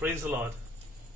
Praise the Lord.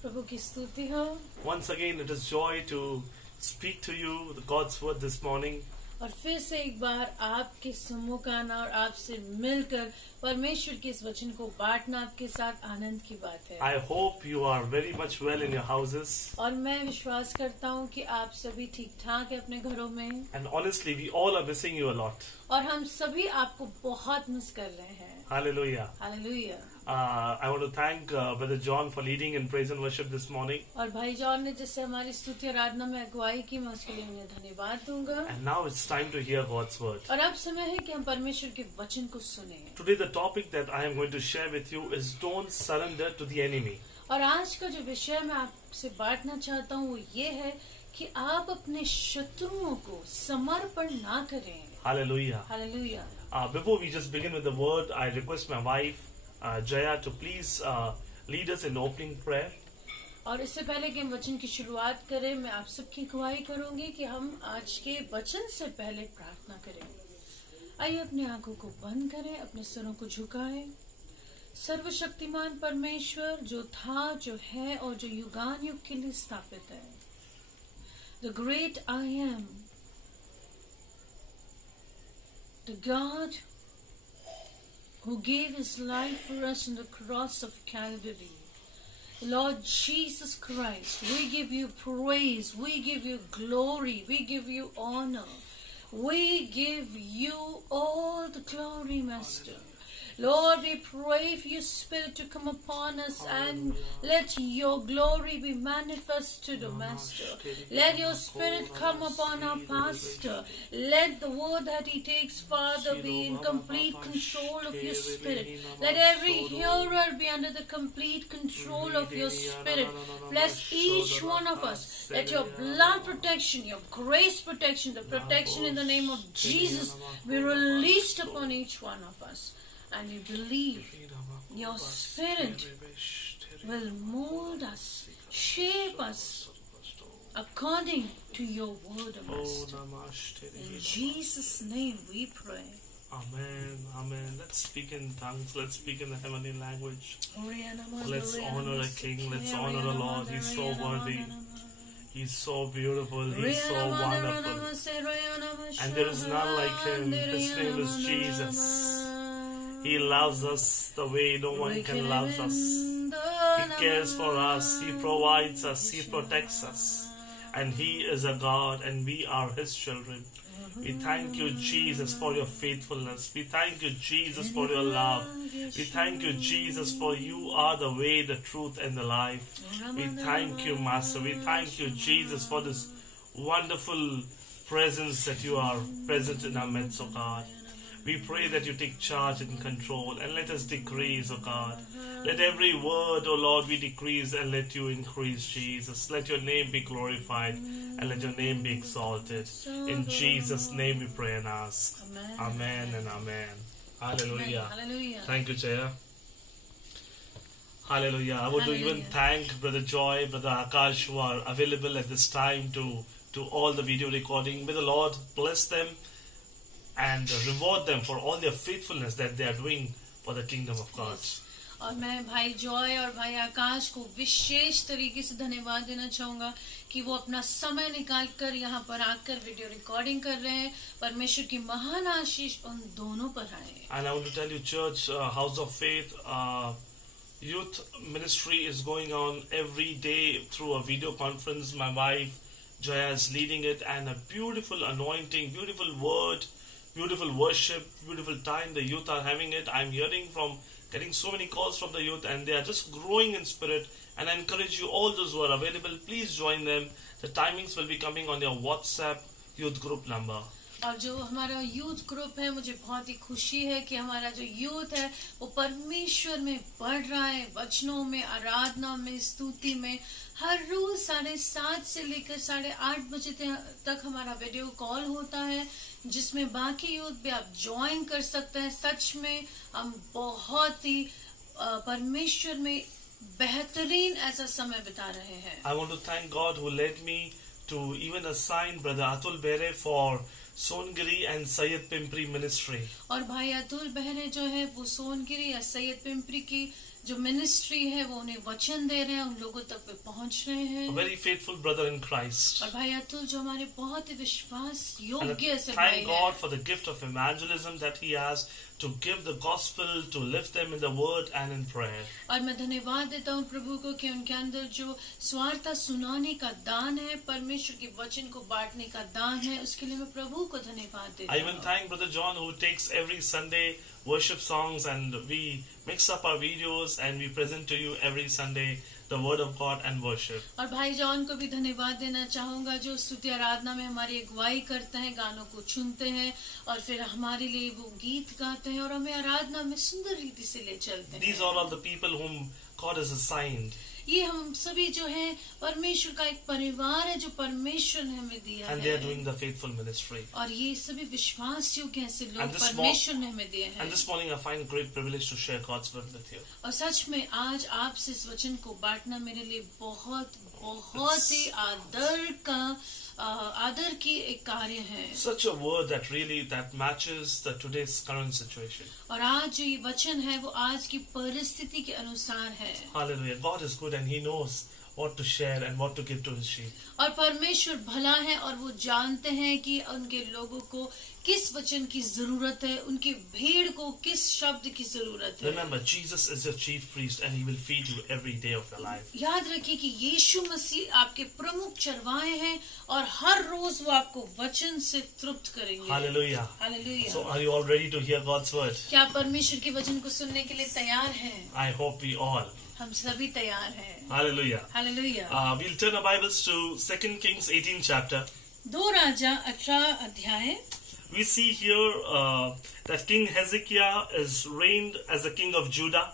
प्रभु की स्तुति हो। Once again, it is joy to speak to you the God's word this morning. और फिर से एक बार आपके सम्मुख आना और आपसे मिलकर परमेश्वर के इस वचन को बांटना आपके साथ आनंद की बात है। I hope you are very much well in your houses. और मैं विश्वास करता हूँ कि आप सभी ठीक ठाक है अपने घरों में। And honestly, we all are missing you a lot. और हम सभी आपको बहुत मिस कर रहे हैं। Hallelujah. Hallelujah. I want to thank Brother John for leading in praise and worship this morning. और भाई जॉन ने जिससे हमारी स्तुति आराधना में अगुवाई की, मैं उसके लिए उन्हें धन्यवाद दूंगा। And now it's time to hear God's word. और अब समय है कि हम परमेश्वर के वचन को सुने। Today the topic that I am going to share with you is don't surrender to the enemy. और आज का जो विषय मैं आपसे बांटना चाहता हूँ वो ये है कि आप अपने शत्रुओं को समर्पण ना करें। Hallelujah. Hallelujah. Before we just begin with the word, I request my wife Jaya to please lead us in opening prayer. और इससे पहले कि हम वचन की शुरुआत करें, मैं आप सबकी अगुवाई करूंगी कि हम आज के वचन से पहले प्रार्थना करें। आइए अपनी आंखों को बंद करें, अपने सिरों को झुकाएं। सर्वशक्तिमान परमेश्वर जो था, जो है और जो युगान युग के लिए स्थापित है, The great I am, the God who gave his life for us on the cross of Calvary. Lord Jesus Christ, we give you praise, we give you glory, we give you honor. We give you all the glory, Master. Lord, we pray for your Spirit to come upon us and let your glory be manifested, O Master. Let your Spirit come upon our pastor. Let the word that he takes, Father, be in complete control of your Spirit. Let every hearer be under the complete control of your Spirit. Bless each one of us. Let your blood protection, your grace protection, the protection in the name of Jesus be released upon each one of us. And we believe your Spirit will mold us, shape us according to your word, Master. In Jesus' name we pray. Amen. Amen. Let's speak in tongues. Let's speak in the heavenly language. Let's honor a King. Let's honor the Lord. He's so worthy. He's so beautiful. He's so wonderful. And there is none like him. His name is Jesus. He loves us the way no one can love us. He cares for us. He provides us. He protects us. And He is a God and we are His children. We thank you, Jesus, for your faithfulness. We thank you, Jesus, for your love. We thank you, Jesus, for you are the way, the truth, and the life. We thank you, Master. We thank you, Jesus, for this wonderful presence that you are present in our midst, O God. We pray that you take charge and control and let us decrease, O God. Let every word, O Lord, we decrease and let you increase, Jesus. Let your name be glorified and let your name be exalted. In Jesus' name we pray and ask. Amen. Amen and amen. Hallelujah. Hallelujah. Thank you, Jaya. Hallelujah. I want to even thank Brother Joy, Brother Akash, who are available at this time to all the video recording. May the Lord bless them and reward them for all their faithfulness that they are doing for the kingdom of God. और मैं भाई Joy और भाई आकाश को विशेष तरीके से धन्यवाद देना चाहूंगा कि वो अपना समय निकाल कर यहाँ पर आकर वीडियो रिकॉर्डिंग कर रहे हैं। परमेश्वर की महान आशीष उन दोनों पर आए। And I want to tell you, Church, House of Faith, youth ministry is going on every day through a video conference. My wife Jaya is leading it, and a beautiful anointing, beautiful word, beautiful worship, beautiful time the youth are having it. I'm getting so many calls from the youth, and they are just growing in spirit. And I encourage you, all those who are available, please join them. The timings will be coming on your WhatsApp youth group number. और जो हमारा youth group है, मुझे बहुत ही खुशी है कि हमारा जो यूथ है वो परमेश्वर में बढ़ रहा है। वचनों में, आराधना में, स्तुति में हर रोज 7:30 से लेकर 8:30 बजे तक हमारा वीडियो कॉल होता है, जिसमें बाकी यूथ भी आप ज्वाइन कर सकते हैं। सच में हम बहुत ही परमेश्वर में बेहतरीन ऐसा समय बिता रहे हैं। I want to thank God who led me to even assign Brother Atul Bere for Songiri and Syed Pimpri ministry. और भाई अतुल बहरे जो है वो सोनगिरी या सैयद पिंपरी की जो मिनिस्ट्री है वो उन्हें वचन दे रहे हैं, उन लोगों तक वे पहुंच रहे हैं। A very faithful brother in Christ. और भाई अतुल जो हमारे बहुत ही विश्वास योग्य से भाई Thank God for the gift of evangelism that He has to give the gospel, to lift them in the word and in prayer. और मैं धन्यवाद देता हूँ प्रभु को कि उनके अंदर जो स्वार्थता सुनाने का दान है, परमेश्वर के वचन को बांटने का दान है, उसके लिए मैं प्रभु को धन्यवाद देता हूँ। I even thank Brother John who takes every Sunday worship songs and we mix up our videos and we present to you every Sunday the word of God and worship. और भाई जॉन को भी धन्यवाद देना चाहूंगा जो स्तुति आराधना में हमारी अगुवाई करते हैं, गानों को चुनते हैं और फिर हमारे लिए वो गीत गाते हैं और हमें आराधना में सुंदर रीति से ले चलते हैं। These are all the people whom God has assigned. ये हम सभी जो है परमेश्वर का एक परिवार है जो परमेश्वर ने हमें दिया and they are doing the faithful ministry. और ये सभी विश्वास योग्य ऐसे लोग परमेश्वर ने हमें दिए हैं। And this morning I find great privilege to share God's word with you. और सच में आज आपसे इस वचन को बांटना मेरे लिए बहुत बहुत ही आदर की एक कार्य है। Such a word that really that matches the today's current situation. और आज जो ये वचन है वो आज की परिस्थिति के अनुसार है। Hallelujah. God is good and He knows what to share and what to give to His sheep. और परमेश्वर भला है और वो जानते हैं कि उनके लोगों को किस वचन की जरूरत है, उनकी भीड़ को किस शब्द की जरूरत है। Remember, Jesus is your chief priest and He will feed you every day of your life. याद रखिए कि यीशु मसीह आपके प्रमुख चरवाहे हैं और हर रोज वो आपको वचन से तृप्त करेंगे। Hallelujah. Hallelujah. So are you all ready to hear God's word? क्या परमेश्वर के वचन को सुनने के लिए तैयार हैं? I hope we all. हम सभी तैयार हैं। Hallelujah. Hallelujah. We'll turn our Bibles to 2 Kings 18 chapter. 2 राजा 18 अध्याय। We see here that King Hezekiah is reigned as the king of Judah.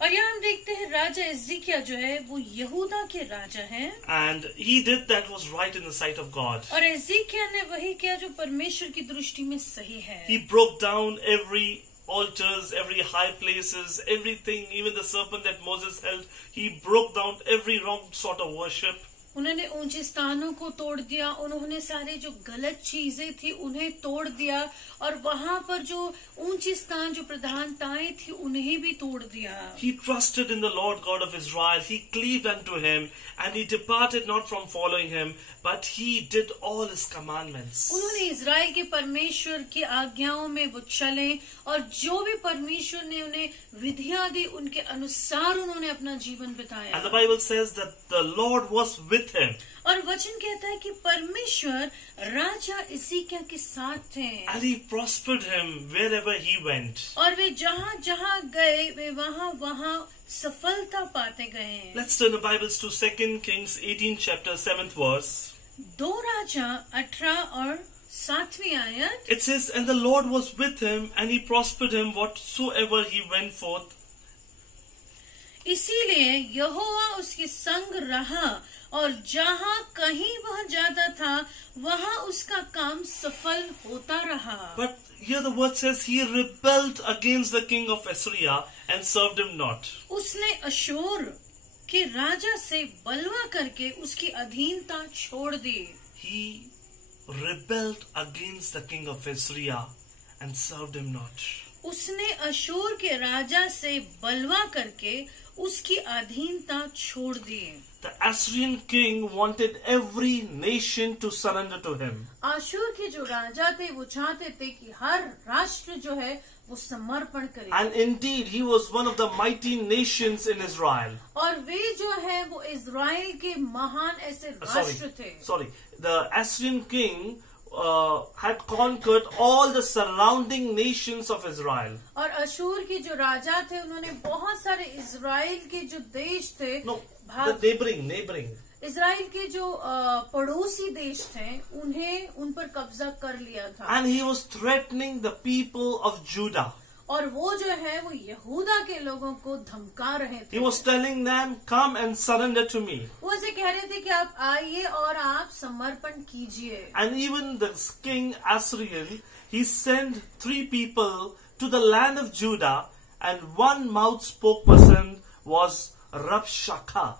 और यहाँ हम देखते हैं राजा हिजकिय्याह जो है वो यहूदा के राजा हैं। And he did that was right in the sight of God. और हिजकिय्याह ने वही किया जो परमेश्वर की दृष्टि में सही है। He broke down every altars, every high places, everything, even the serpent that Moses held. He broke down every wrong sort of worship. उन्होंने ऊंचे स्थानों को तोड़ दिया, उन्होंने सारे जो गलत चीजें थी उन्हें तोड़ दिया और वहां पर जो ऊंचे स्थान जो प्रधानताएं थी उन्हें भी तोड़ दिया। He trusted in the Lord God of Israel. He cleaved unto Him and he departed not from following Him, but he did all His commandments. उन्होंने इज़राइल के परमेश्वर की आज्ञाओं में वो चले और जो भी परमेश्वर ने उन्हें विधियां दी उनके अनुसार उन्होंने अपना जीवन बिताया। And the Bible says that the Lord was with him. और वचन कहता है कि परमेश्वर राजा हिजकिय्याह के साथ थे। And he prospered him wherever he went. और वे जहाँ जहाँ गए वे वहाँ वहाँ सफलता पाते गए। Let's turn the Bibles to 2 Kings 18 chapter 7th verse. 2 राजा 18 और 7वीं आयत। It says, and the Lord was with him and he prospered him whatsoever he went forth. इसीलिए यहोवा उसके संग रहा और जहाँ कहीं वह जाता था वहाँ उसका काम सफल होता रहा। But here the word says he rebelled against the king of Assyria and served him not. उसने अशूर के राजा से बलवा करके उसकी अधीनता छोड़ दी। He rebelled against the king of Assyria and served him not. उसने अशूर के राजा से बलवा करके उसकी अधीनता छोड़ दी। The Assyrian king wanted every nation to surrender to him. अशूर के जो राजा थे वो चाहते थे कि हर राष्ट्र जो है वो समर्पण करे। And indeed he was one of the mighty nations in Israel. और वे जो है वो इज़राइल के महान ऐसे राष्ट्र थे। Sorry, the Assyrian king had conquered all the surrounding nations of Israel. और अशूर के जो राजा थे उन्होंने बहुत सारे इज़राइल के जो देश थे, No, the neighboring. इज़राइल के जो पड़ोसी देश थे उन्हें उन पर कब्जा कर लिया था। And he was threatening the people of Judah. और वो जो है वो यहूदा के लोगों को धमका रहे थे। He was telling them, come and surrender to me. वो ऐसे कह रहे थे कि आप आइए और आप समर्पण कीजिए। And even the king Assyrian, he sent 3 people to the land of Judah, and one mouth spokesperson was Rabshakeh.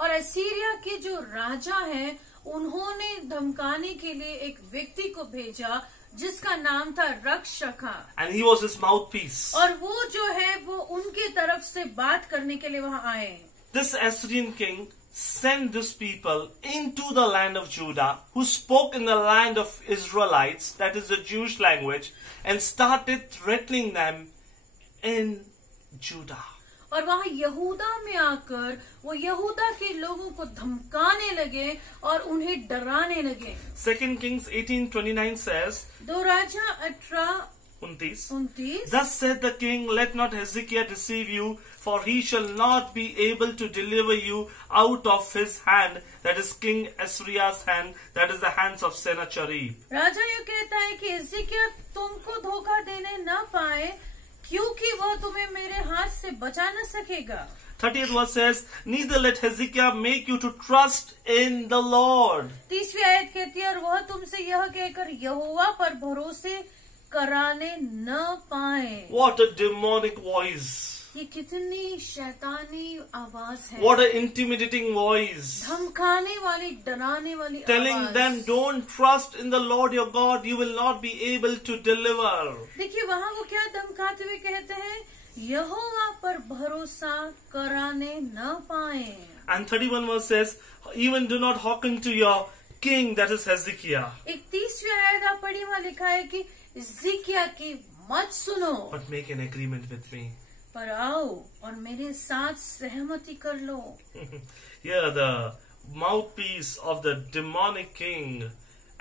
और असीरिया के जो राजा हैं उन्होंने धमकाने के लिए एक व्यक्ति को भेजा जिसका नाम था Rakshaka, and he was his mouthpiece. और वो जो है वो उनके तरफ से बात करने के लिए वहां आए. This Assyrian king sent these people into the land of Judah, who spoke in the land of Israelites, that is the Jewish language, and started threatening them in Judah. और वहां यहूदा में आकर वो यहूदा के लोगों को धमकाने लगे और उन्हें डराने लगे. 2 Kings 18:29 says, 2 Raja 18:29, Thus said the king, let not Hezekiah deceive you, for he shall not be able to deliver you out of his hand, that is King Assyria's hand, that is the hands of Sennacherib. राजा ये कहता है कि हिजकिय्याह तुमको धोखा देने न पाए, क्योंकि वह तुम्हें मेरे हाथ से बचा न सकेगा. 30th verse says, Neither let Hezekiah make you to trust in the Lord. 30वीं आयत कहती है, और वह तुमसे यह कहकर यहोवा पर भरोसे कराने न पाए. What a demonic voice. ये कितनी शैतानी आवाज है. What an intimidating voice. धमकाने वाली, डराने वाली Telling आवाज. them, don't trust in the Lord your God, you will not be able to deliver. देखिए वहाँ वो क्या धमकाते हुए कहते हैं, यहोवा पर भरोसा कराने न पाए. And 31 verse says, even do not hearken to your king, that is Hezekiah. 31वीं आयत आप पढ़ी, वहाँ लिखा है कि हिजकिय्याह की मत सुनो, But make an agreement with me. पर आओ और मेरे साथ सहमति कर लो. Here the mouthpiece of the demonic king,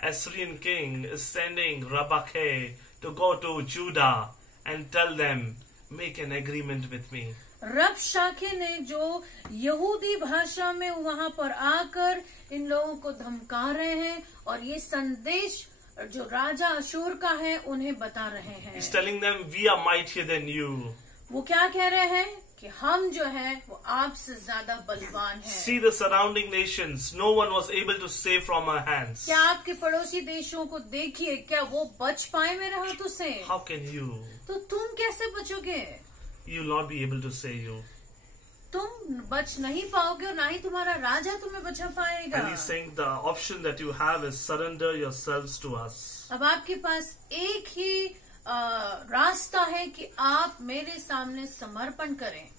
Assyrian king, is sending Rabakeh to go to Judah and tell them, make an agreement with me. रबशाके ने जो यहूदी भाषा में वहां पर आकर इन लोगों को धमका रहे हैं और ये संदेश जो राजा अशूर का है उन्हें बता रहे हैं. He's telling them, we are mightier than you. वो क्या कह रहे हैं कि हम जो है वो आपसे ज्यादा बलवान हैं. See the surrounding nations. No one was able to save from our hands. क्या आपके पड़ोसी देशों को देखिए, क्या वो बच पाए मेरे हाथों से? How can you? तो तुम कैसे बचोगे? You will not be able to save you. तुम बच नहीं पाओगे और ना ही तुम्हारा राजा तुम्हें बचा पाएगा. And he's saying the option that you have is surrender yourselves to us. अब आपके पास एक ही रास्ता है कि आप मेरे सामने समर्पण करें.